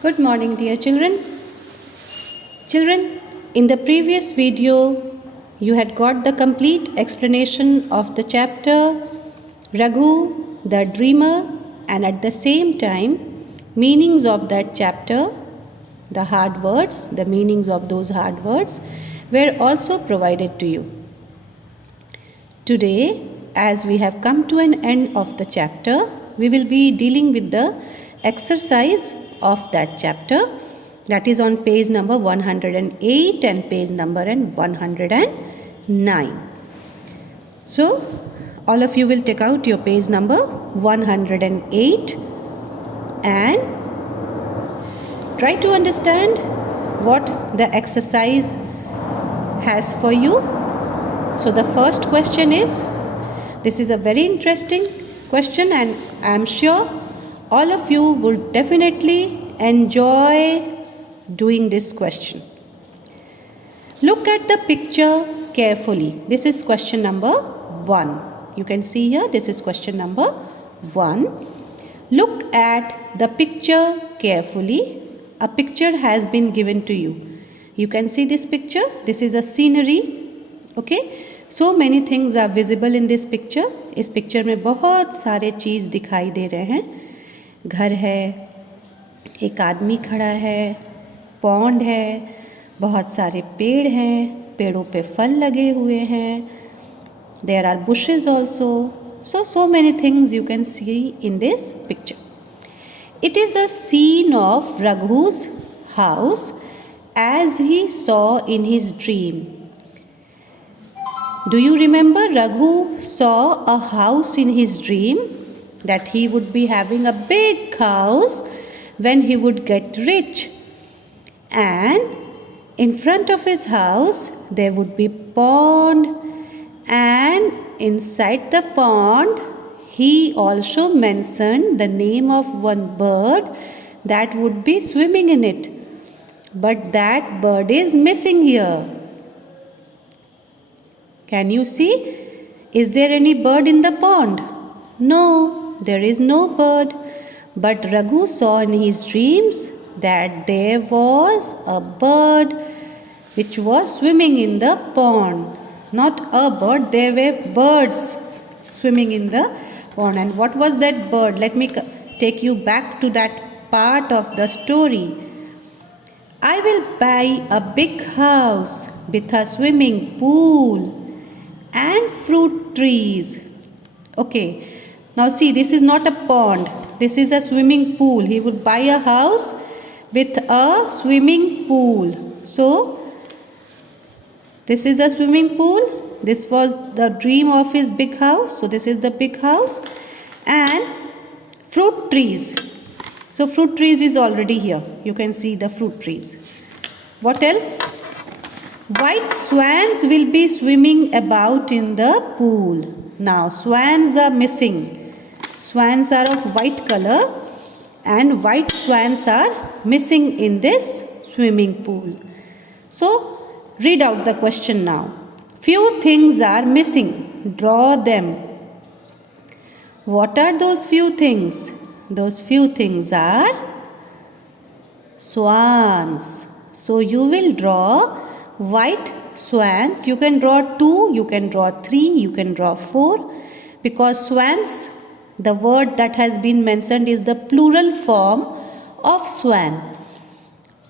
Good morning, dear children. Children, in the previous video, you had got the complete explanation of the chapter Raghu, the dreamer, and at the same time, meanings of that chapter, the hard words, the meanings of those hard words were also provided to you. Today, as we have come to an end of the chapter, we will be dealing with the exercise of that chapter, that is on page number 108 and page number 109. So, all of you will take out your page number 108 and try to understand what the exercise has for you. So the first question is, this is a very interesting question and I am sure all of you will definitely enjoy doing this question. Look at the picture carefully. This is question number 1. You can see here, this is question number 1. Look at the picture carefully. A picture has been given to you. You can see this picture. This is a scenery. Okay. So many things are visible in this picture. इस picture में बहुत सारे चीज़ दिखाई दे रहे हैं. घर है, एक आदमी खड़ा है, पॉन्ड है, बहुत सारे पेड़ हैं, पेड़ों पे फल लगे हुए हैं. There are bushes also. So many things you can see in this picture. It is a scene of Raghu's house as he saw in his dream. Do you remember Raghu saw a house in his dream, that he would be having a big house when he would get rich, and in front of his house there would be pond, and inside the pond he also mentioned the name of one bird that would be swimming in it, but that bird is missing here. Can you see? Is there any bird in the pond? No, there is no bird. But Raghu saw in his dreams that there was a bird which was swimming in the pond. Not a bird, there were birds swimming in the pond. And what was that bird? Let me take you back to that part of the story. I will buy a big house with a swimming pool and fruit trees. Okay, now see, this is not a pond, this is a swimming pool. He would buy a house with a swimming pool. So this is a swimming pool. This was the dream of his big house. So this is the big house and fruit trees. So fruit trees is already here. You can see the fruit trees. What else? White swans will be swimming about in the pool. Now swans are missing. Swans are of white color and white swans are missing in this swimming pool. So read out the question now. Few things are missing. Draw them. What are those few things? Those few things are swans. So you will draw white swans. You can draw 2, you can draw 3, you can draw 4, because swans, the word that has been mentioned is the plural form of swan.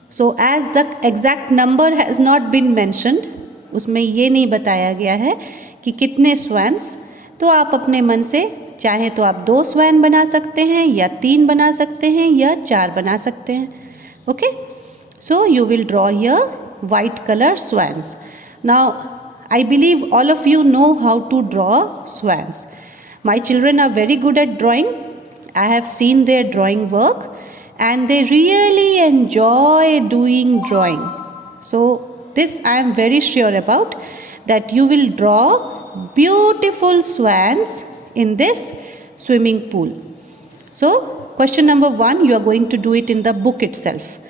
So as the exact number has not been mentioned, उसमें ये नहीं बताया गया है कि कितने swans, तो आप अपने मन से चाहे तो आप 2 swan बना सकते हैं या 3 बना सकते हैं या 4 बना सकते हैं. Okay, so you will draw here white color swans. Now I believe all of you know how to draw swans. My children are very good at drawing. I have seen their drawing work and they really enjoy doing drawing. So this I am very sure about, that you will draw beautiful swans in this swimming pool. So question number 1, you are going to do it in the book itself.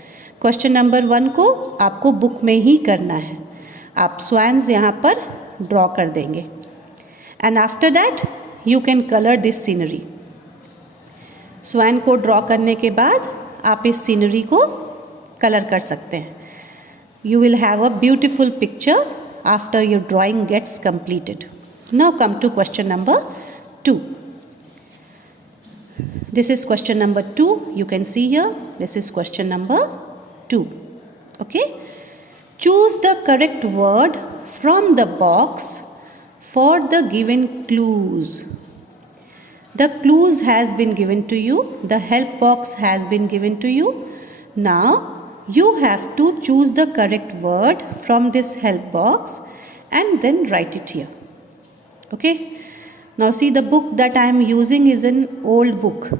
Question number 1 को आपको book में ही करना है. आप स्वैन्स यहाँ पर draw कर देंगे and after that you can colour this scenery. Swan को ड्रॉ करने के बाद आप इस सीनरी को कलर कर सकते हैं. You will have a beautiful picture after your drawing gets completed. Now come to question number 2. This is question number 2. You can see here. This is question number 2. Okay. Choose the correct word from the box for the given clues. The clues has been given to you. The help box has been given to you. Now you have to choose the correct word from this help box and then write it here. Okay. Now see, the book that I am using is an old book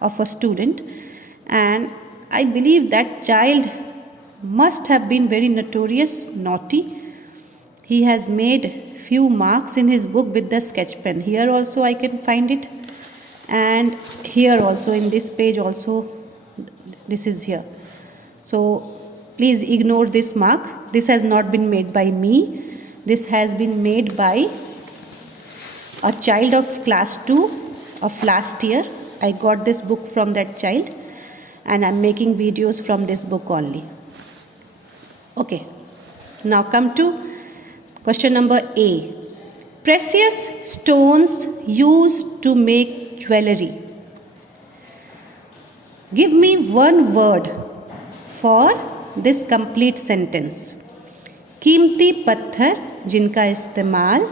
of a student, and I believe that child must have been very notorious naughty. He has made few marks in his book with the sketch pen. Here also I can find it, and here also in this page also, this is here. So please ignore this mark. This has not been made by me. This has been made by a child of class 2 of last year. I got this book from that child, and I'm making videos from this book only. Okay, now come to question number A. Precious stones used to make jewelry. Give me one word for this complete sentence. कीमती पत्थर जिनका इस्तेमाल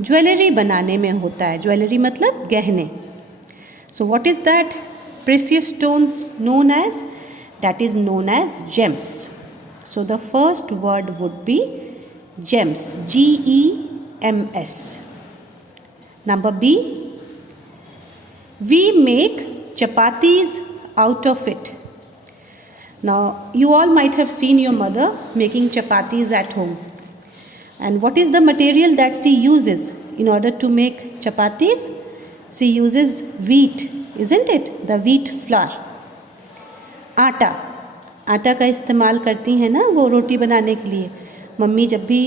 jewellery बनाने में होता है. Jewellery मतलब गहने. So what is that precious stones known as? That is known as gems. So the first word would be gems. Gems. Number B. We make chapatis out of it. Now you all might have seen your mother making chapatis at home. And what is the material that she uses in order to make chapatis? She uses wheat, isn't it? The wheat flour. आटा. आटा का इस्तेमाल करती हैं ना वो रोटी बनाने के लिए. मम्मी जब भी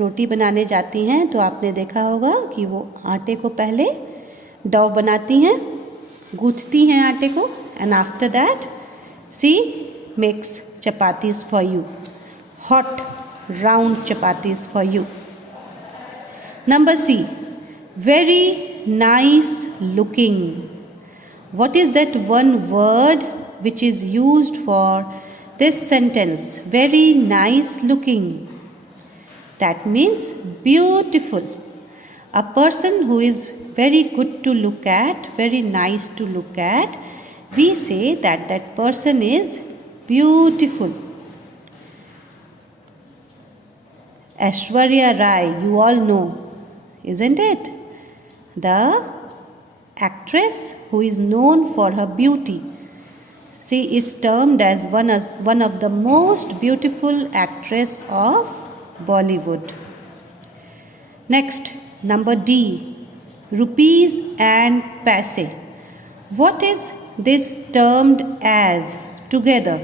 रोटी बनाने जाती हैं तो आपने देखा होगा कि वो आटे को पहले डो बनाती हैं, गूंथती हैं आटे को, and after that she makes chapatis for you. Hot round chapatis for you. Number C. Very nice looking. What is that one word which is used for this sentence? Very nice looking. That means beautiful. A person who is very good to look at, very nice to look at, we say that that person is beautiful. Aishwarya Rai, you all know, isn't it? The actress who is known for her beauty. She is termed as one of the most beautiful actress of Bollywood. Next, number D. Rupees and paise. What is this termed as together?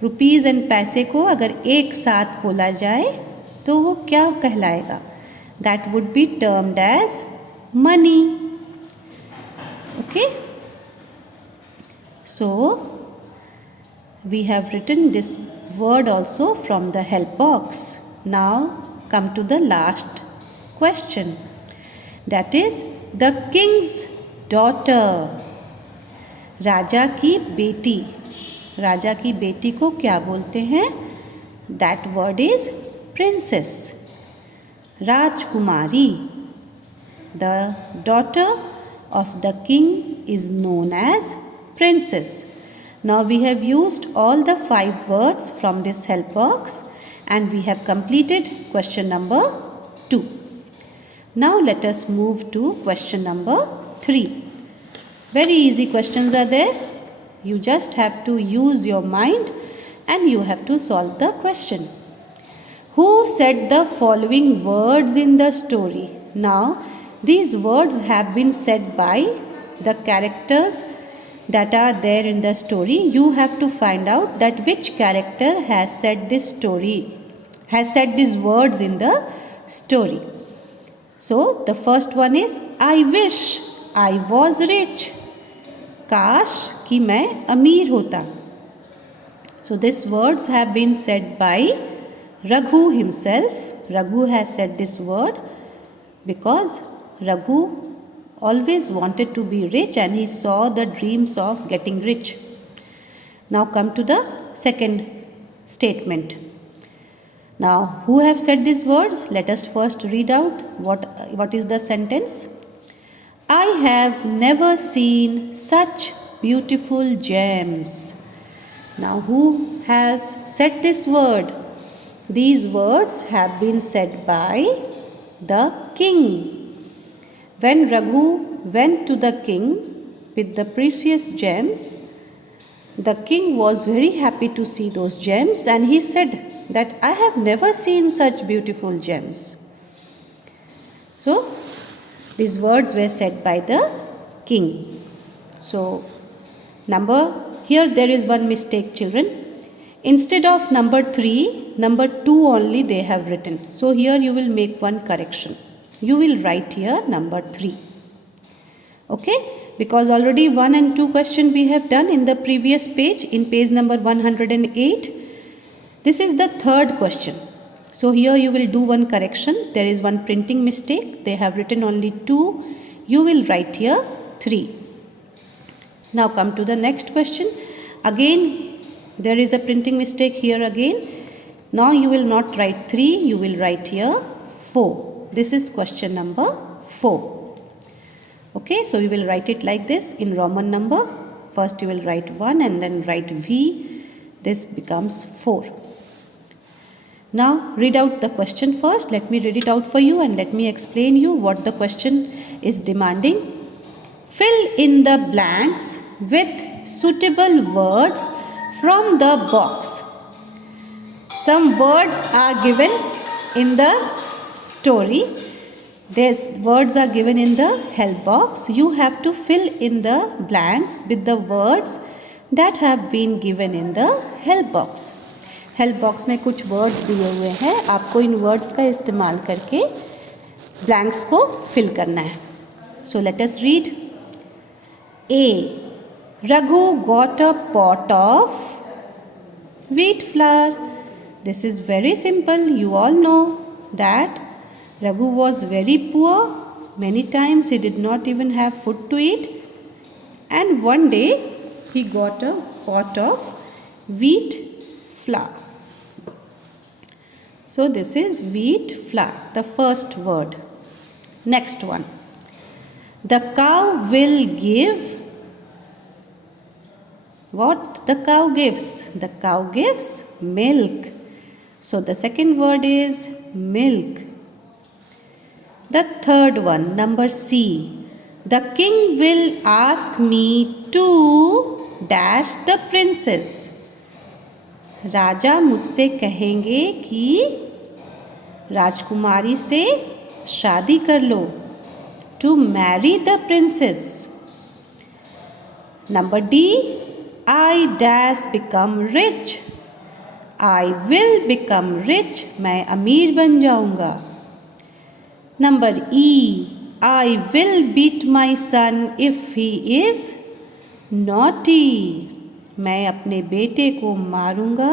Rupees and paise को अगर एक साथ बोला जाए तो वो क्या कहलाएगा? That would be termed as money. Okay. So we have written this word also from the help box. Now come to the last question. That is the king's daughter. राजा की बेटी. राजा की बेटी को क्या बोलते हैं? That word is princess. Rajkumari. The daughter of the king is known as princess. Now we have used all the 5 words from this help box, and we have completed question number 2. Now let us move to question number 3. Very easy questions are there. You just have to use your mind and you have to solve the question. Who said the following words in the story? Now these words have been said by the characters that are there in the story. You have to find out that which character has said this story, has said these words in the story. So the first one is I wish I was rich. काश कि मैं अमीर होता. So these words have been said by Raghu himself. Raghu has said this word because Raghu always wanted to be rich and he saw the dreams of getting rich. Now come to the second statement. Now, who have said these words? Let us first read out what is the sentence. I have never seen such beautiful gems. Now, who has said this word? These words have been said by the king. When Raghu went to the king with the precious gems, the king was very happy to see those gems and he said that I have never seen such beautiful gems. So, these words were said by the king. So, here there is one mistake, children. Instead of number 3, number 2 only they have written. So, here you will make one correction. You will write here number 3. Okay? Because already 1 and 2 question we have done in the previous page, in page number 108. This is the third question. So here you will do one correction. There is one printing mistake. They have written only 2. You will write here 3. Now come to the next question. Again, there is a printing mistake here again. Now you will not write 3. You will write here 4. This is question number 4. Okay, so you will write it like this in Roman number. First you will write 1 and then write V. This becomes 4. Now read out the question first. Let me read it out for you and let me explain you what the question is demanding. Fill in the blanks with suitable words from the box. Some words are given in the story. These words are given in the help box. You have to fill in the blanks with the words that have been given in the help box. Help box में कुछ words दिए हुए हैं. आपको इन words का इस्तेमाल करके blanks को फिल करना है. So let us read. A. Raghu got a pot of wheat flour. This is very simple. You all know that Raghu was very poor. Many times he did not even have food to eat. And one day he got a pot of wheat flour. So this is wheat flour, the first word. Next one. The cow will give. What the cow gives? The cow gives milk. So the second word is milk. The third one, number C. The king will ask me to dash the princess. राजा मुझसे कहेंगे कि राजकुमारी से शादी कर लो. To marry the princess. Number D. I dash become rich. I will become rich. मैं अमीर बन जाऊंगा. Number E. I will beat my son if he is naughty. मैं अपने बेटे को मारूंगा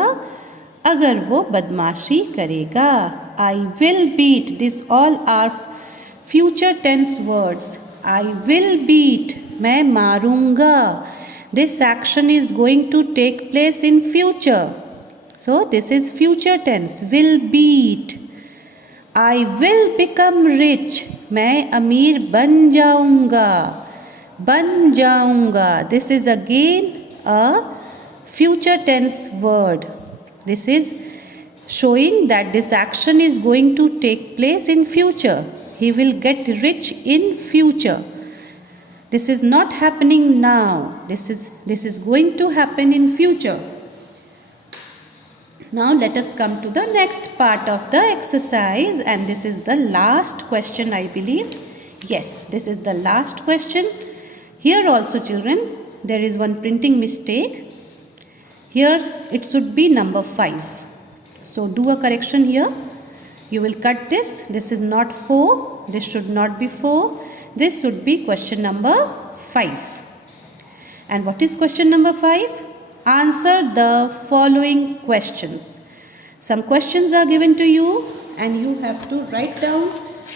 अगर वो बदमाशी करेगा. I will beat. This all are future tense words. I will beat. मैं मारूंगा. This action is going to take place in future. So this is future tense. Will beat. I will become rich. मैं अमीर बन जाऊंगा. बन जाऊंगा. This is again a future tense word. This is showing that this action is going to take place in future. He will get rich in future. This is not happening now. This is going to happen in future. Now let us come to the next part of the exercise, and this is the last question, I believe. Yes, this is the last question. Here also, children, there is one printing mistake. Here it should be number 5. So do a correction here. You will cut this. This is not 4. This should not be 4. This should be question number 5. And what is question number 5? answer the following questions. Some questions are given to you and you have to write down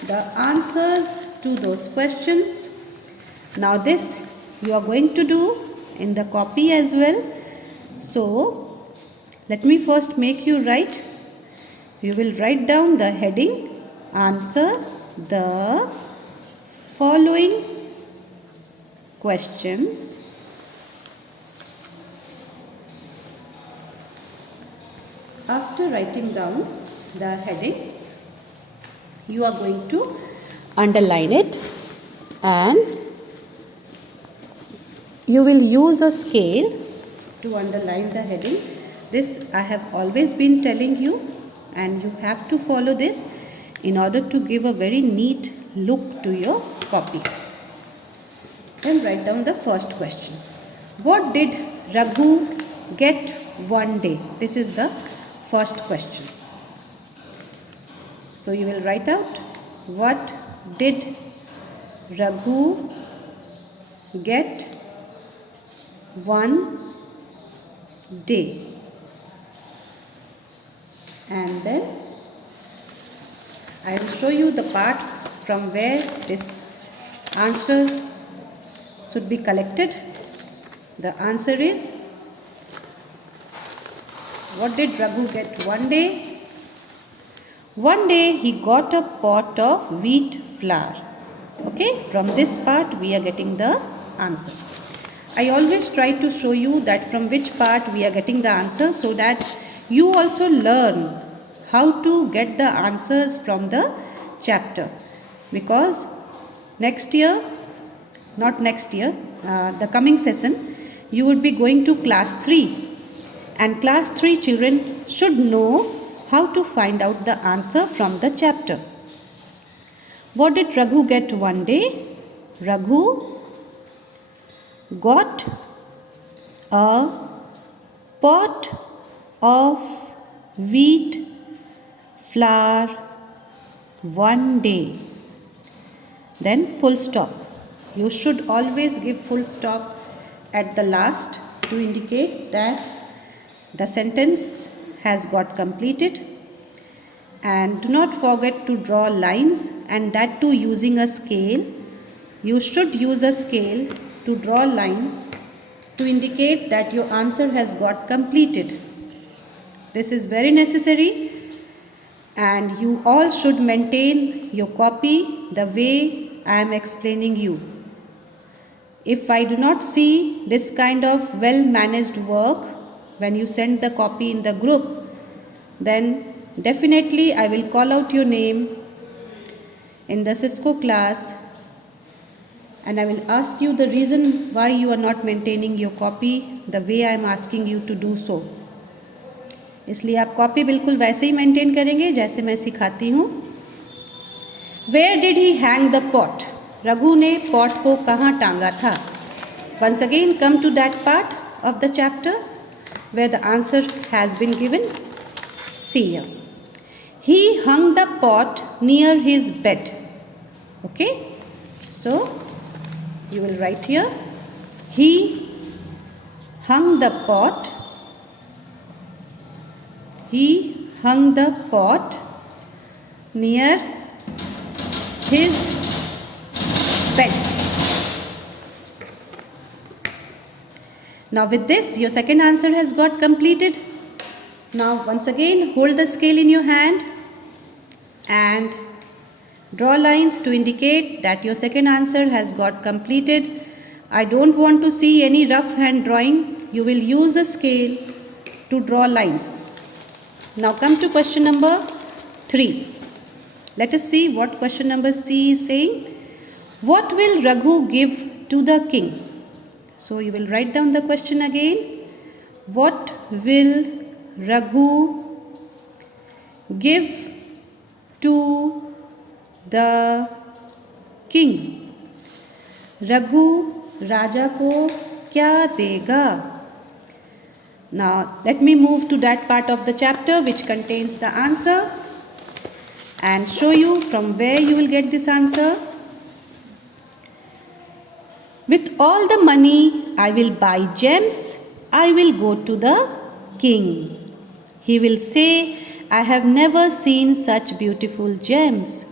the answers to those questions. Now this you are going to do in the copy as well. So let me first make you write. You will write down the heading, answer the following questions. After writing down the heading, you are going to underline it and you will use a scale to underline the heading. This I have always been telling you and you have to follow this in order to give a very neat look to your copy. Then write down the first question. What did Raghu get one day? This is the first question. So you will write out, what did Raghu get one day? And then I will show you the part from where this answer should be collected. The answer is, what did Raghu get one day? One day he got a pot of wheat flour. Okay, from this part we are getting the answer. I always try to show you that from which part we are getting the answer so that you also learn how to get the answers from the chapter. Because next year, the coming session, you would be going to class 3. And class 3 children should know how to find out the answer from the chapter. What did Raghu get one day? Raghu got a pot of wheat flour one day. Then full stop. You should always give full stop at the last to indicate that the sentence has got completed. And do not forget to draw lines, and that too using a scale. You should use a scale to draw lines to indicate that your answer has got completed. This is very necessary and you all should maintain your copy the way I am explaining you. If I do not see this kind of well managed work when you send the copy in the group, then definitely I will call out your name in the Cisco class and I will ask you the reason why you are not maintaining your copy the way I am asking you to do so. इसलिए आप copy बिल्कुल वैसे ही maintain करेंगे जैसे मैं सिखाती हूँ. Where did he hang the pot? Raghu ने पॉट को कहाँ टांगा था? Once again come to that part of the chapter where the answer has been given. See here. He hung the pot near his bed. Okay. So you will write here. He hung the pot. He hung the pot near his bed. Now with this, your second answer has got completed. Now once again, hold the scale in your hand and draw lines to indicate that your second answer has got completed. I don't want to see any rough hand drawing. You will use a scale to draw lines. Now come to question number 3. Let us see what question number C is saying. What will Raghu give to the king? So you will write down the question again. What will Raghu give to the king? Raghu राजा को क्या देगा? Now let me move to that part of the chapter which contains the answer and show you from where you will get this answer. With all the money I will buy gems I will go to the king. He will say, I have never seen such beautiful gems.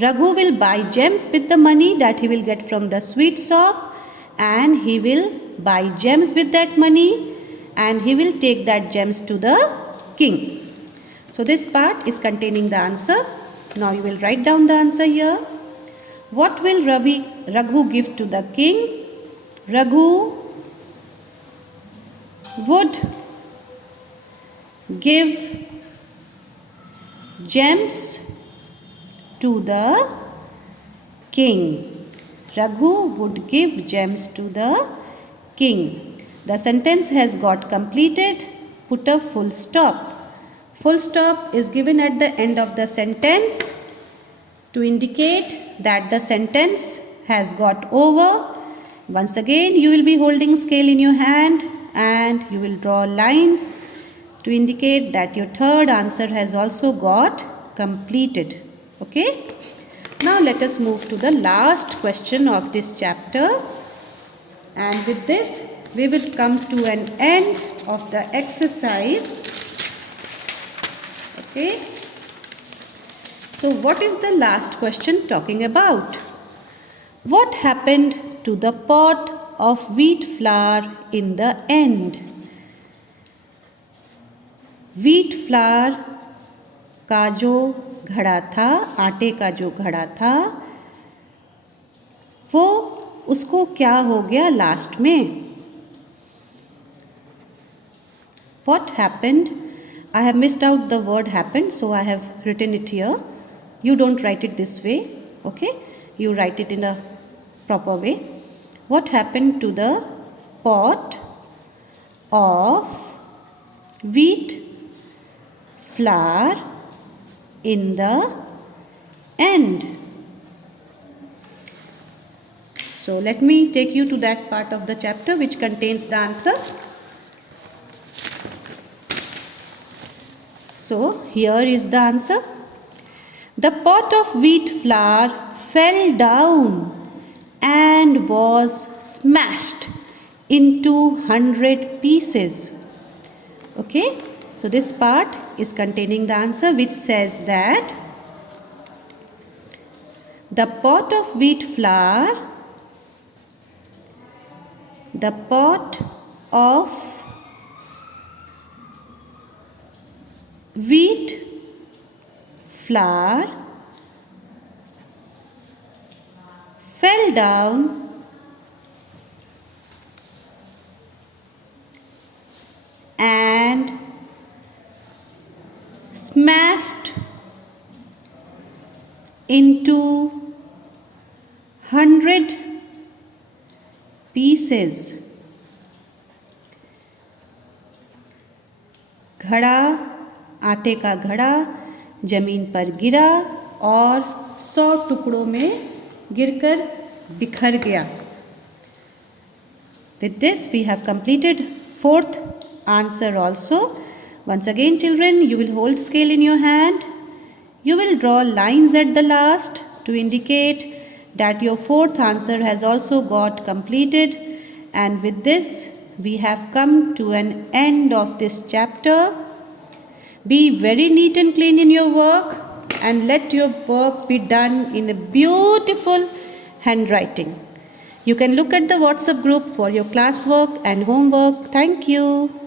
Raghu will buy gems with the money that he will get from the sweet shop, and he will buy gems with that money, and he will take that gems to the king. So this part is containing the answer. Now you will write down the answer here. What will Raghu give to the king? Raghu would give gems to the king. Raghu would give gems to the king. The sentence has got completed. Put a full stop. Full stop is given at the end of the sentence to indicate that the sentence has got over. Once again, you will be holding scale in your hand and you will draw lines to indicate that your third answer has also got completed. Okay? Now let us move to the last question of this chapter, and with this we will come to an end of the exercise. Okay? So what is the last question talking about? What happened to the pot of wheat flour in the end? Wheat flour का जो घड़ा था, आटे का जो घड़ा था, वो उसको क्या हो गया लास्ट में? What happened? I have missed out the word happened, so I have written it here. You don't write it this way, okay? You write it in a proper way. What happened to the pot of wheat flour in the end? So let me take you to that part of the chapter which contains the answer. So here is the answer. The pot of wheat flour fell down and was smashed into 100 pieces. Okay, so this part is containing the answer, which says that the pot of wheat flour, the pot of wheat flour fell down and smashed into 100 pieces. घड़ा, आटे का घड़ा जमीन पर गिरा और 100 टुकड़ों में गिरकर बिखर गया. With this we have completed fourth answer also. Once again children, you will hold scale in your hand. You will draw lines at the last to indicate that your fourth answer has also got completed. And with this we have come to an end of this chapter. Be very neat and clean in your work and let your work be done in a beautiful handwriting. You can look at the WhatsApp group for your classwork and homework. Thank you.